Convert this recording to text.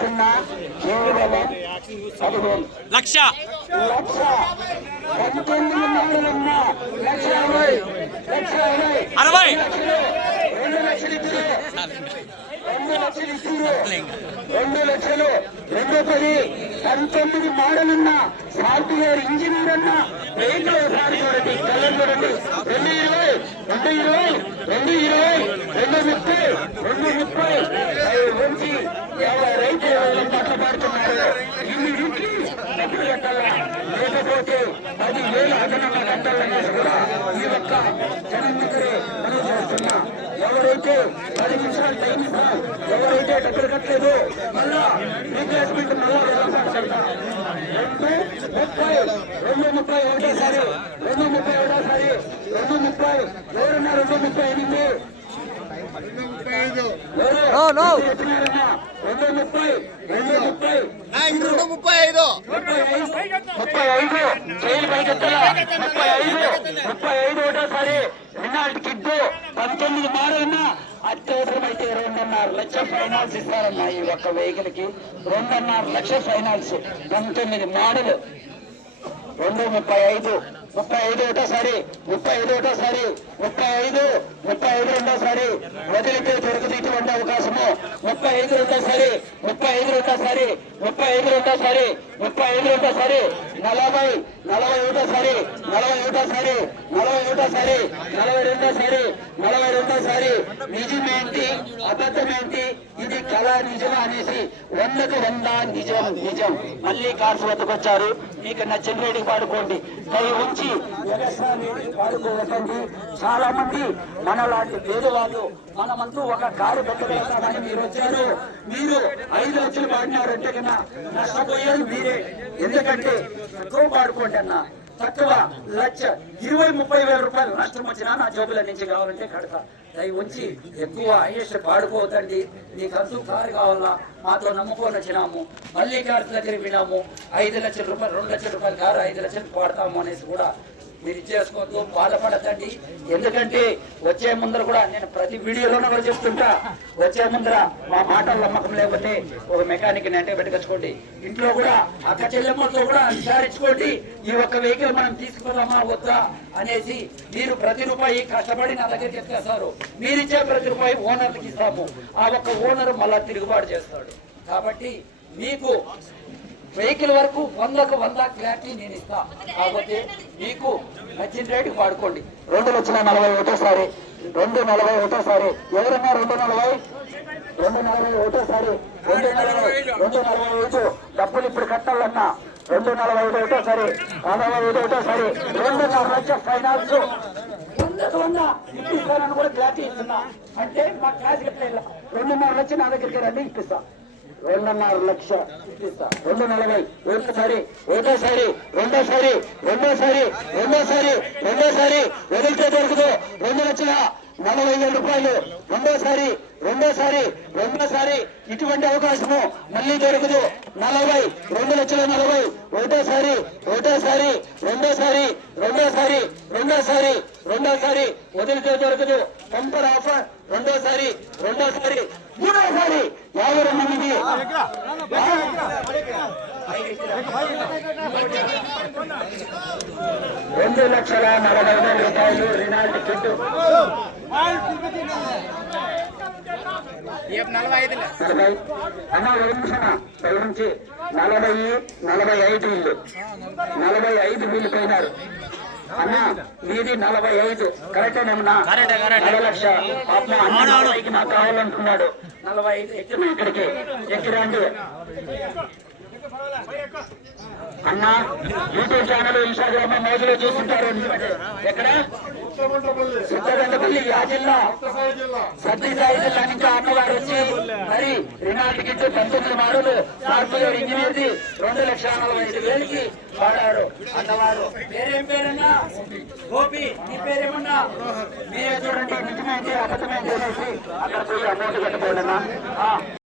సున్నా లక్ష. లక్ష. పంతొమ్మిది నాలుగున్న లక్ష అరవై. లక్ష అరవై. అరవై. రెండు లక్షలు ఇద్దరు రెండు లక్షలు ఇద్దరు రెండు లక్షలు. రెండు పది. పంతొమ్మిది మోడలున్న. సాఫ్ట్వేర్ ఇంజనీర్ అన్న. వెహికల్ ఒకసారి చూడండి కలర్ చూడండి రెండు ఇరవై. రెండు ఇరవై. రెండు ఇరవై. రెండు ముప్పై ఐదు నుంచి యాభై రైతులు పట్ల పడుతున్నారు ఇన్ని నుంచి డబ్బులు కట్టాలా లేకపోతే పది వేలు అదనంగా కట్టాలనేసి కూడా ఈ ఒక్క జనం మనం చేస్తున్నా ఎవరైతే పది నిమిషాలు టైం ఇస్తాం ఎవరైతే డబ్బులు కట్టలేదు మళ్ళా రీప్లేస్మెంట్ మళ్ళా ముప్పై రెండు ముప్పై రెండు ముప్పై ఒకటోసారి రెండు ముప్పై రెండు ముప్పై ఎనిమిది నో, నో. చెప్పినారన్నా రెండు ముప్పై రెండు ముప్పై రెండు ముప్పై ఐదు ముప్పై ఐదు జైలు పైకెత్తాలా ముప్పై ఐదు ముప్పై ఐదు ఒకటోసారి రినాల్డ్ కిడ్డు పంతొమ్మిది మారన్నా అత్యవసరం అయితే రెండున్నర లక్ష ఫైనాన్స్ ఇస్తారన్న ఈ ఒక్క వెహికల్కి రెండున్నర లక్ష ఫైనాన్స్ పంతొమ్మిది మోడల్ రెండు ముప్పై ఐదు ముప్పై ఐదు ఒకటోసారి ముప్పై ఐదు ఒకటోసారి ముప్పై ఐదు ముప్పై ఐదు రెండోసారి. వదిలితే దొరుకుతున్నటువంటి అవకాశము. ముప్పై ఐదు రెండోసారి ముప్పై ఐదు రెండోసారి ముప్పై ఐదు రెండోసారి ముప్పై ఐదు రెండోసారి. నలభై నలభై ఒకటోసారి నలభై ఒకటోసారి నలభై ఒకటోసారి నలభై రెండోసారి నలభై రెండోసారి. నిజమేంటి అబద్ధమేంటి కదా నిజం అనేసి వందకు వంద నిజం నిజం. మళ్ళీ కార్స్ వద్దకొచ్చారు మీకు నచ్చిన పాడుకోండి కై ఉంచి ఎగస్ట్రాని చాలా మంది మనలాంటి పేదవాళ్ళు మనమంతా ఒక కారు పెట్టగలుగుతామని మీరు వచ్చారు. మీరు ఐదు లక్షలు పాడినారంటే కన్నా నష్టపోయేది మీరే. ఎందుకంటే ఎక్కువ పాడుకోండి అన్న. తక్కువ లక్ష ఇరవై ముప్పై వేల రూపాయలు నష్టం వచ్చినా నా జోబుల నుంచి కావాలంటే కడతా. దయ ఉంచి ఎక్కువ హైయెస్ట్ పాడుకోవద్దండి. నీకంతూ కారు కావాలా? మాతో నమ్ముకొని వచ్చినాము. మళ్ళీ కారు దగ్గర వినాము ఐదు లక్షల రూపాయలు రెండు లక్షల రూపాయలు కారు ఐదు లక్షలు పాడతాము అనేసి కూడా మీరు ఇచ్చేసుకోవద్దు బాధపడతండి ఎందుకంటే వచ్చే ముందర కూడా నేను ప్రతి వీడియోలోనూ కూడా చెప్తుంటా వచ్చే ముందర మా మాటలు నమ్మకం లేకపోతే ఒక మెకానిక్ అంటే పెట్టుకొచ్చుకోండి ఇంట్లో కూడా అక్క చెల్లెమ్మతో కూడా విచారించుకోండి ఈ ఒక్క వెహికల్ మనం తీసుకుపోదామా వద్దా అనేసి మీరు ప్రతి రూపాయి కష్టపడి నా దగ్గర చెప్పేస్తారు మీరు ఇచ్చే ప్రతి రూపాయి ఓనర్కి ఇస్తాము. ఆ ఒక్క ఓనర్ మళ్ళా తిరుగుబాటు చేస్తాడు. కాబట్టి మీకు వెహికల్ వరకు వందకు వంద క్లారిటీ నేను ఇస్తా. కాబట్టి మీకు నచ్చిన రేటు వాడుకోండి. రెండు లక్షల నలభై ఒకటోసారి రెండు నలభై ఒకటోసారి ఎవరన్నా రెండు నలభై? రెండు నలభై ఒకటోసారి రెండు నలభై రెండు నలభై ఐదు. డబ్బులు ఇప్పుడు కట్టాలన్నా రెండు నలభై ఐదు ఒకటోసారి నలభై ఐదు ఒకటోసారి రెండున్నర లక్ష ఫైనాన్స్. ఇప్పిస్తానని కూడా క్లారిటీ ఇస్తున్నా. అంటే మా క్లాస్ ఎట్లా రెండున్నర లక్ష నా దగ్గరికి రండి ఇప్పిస్తా. రెండున్నర లక్ష రెండు నలభై. ఒకసారి ఒకసారి రెండోసారి రెండోసారి రెండోసారి రెండోసారి వదిలితే దొరకదు రెండు లక్షల నలభై వేల రూపాయలు. రెండోసారి రెండోసారి రెండోసారి ఇటువంటి అవకాశము మళ్ళీ దొరకదు నలభై రెండు లక్షల నలభై. ఒకటోసారి ఒకటోసారి రెండోసారి రెండోసారి రెండోసారి రెండోసారి వదిలితే దొరకదు కంపర్ ఆఫర్. రెండోసారి రెండోసారి మూడోసారి యాభై రెండు మంది రెండు లక్షల నలభై వేల రూపాయలు రినాల్డ్ కిట్టు నలభై నలభై అన్న ఒక నిమిషం పై నుంచి నలభై నలభై ఐదు ఇల్లు. నలభై ఐదు వీళ్ళు పోయినారు. అన్న మీది నలభై ఐదు. కరెక్టేనేమన్నా కరెక్టే, కరెక్టే. నలభై లక్ష. పాపం అన్న నలభైకి నాకు కావాలనుకున్నాడు. నలభై ఐదు ఎక్కిన ఇక్కడికి. ఎక్కిరండి అన్న యూట్యూబ్ ఛానల్ ఇన్స్టాగ్రామ్ మోజులో చూస్తుంటారు. ఎక్కడ? సిద్ధగండపల్లి ఆ జిల్లా. సత్యసాయి జిల్లా నుంచి అన్నవారు వచ్చి మరి రినాల్డ్ కిట్ పంతొమ్మిది మారులు సాఫ్ట్వేర్ ఇంజనీర్ ది రెండు లక్షల నలభై ఐదు వేలకి వాడారు అన్నవారు పేరేం పేరన్నా? గోపి నీ పేరేమన్నా? మీరే చూడండి నిజమేంటి అబద్ధమేంటి అనేసి అక్కడ పోయి అమౌంట్ కట్టుకోండి అన్న.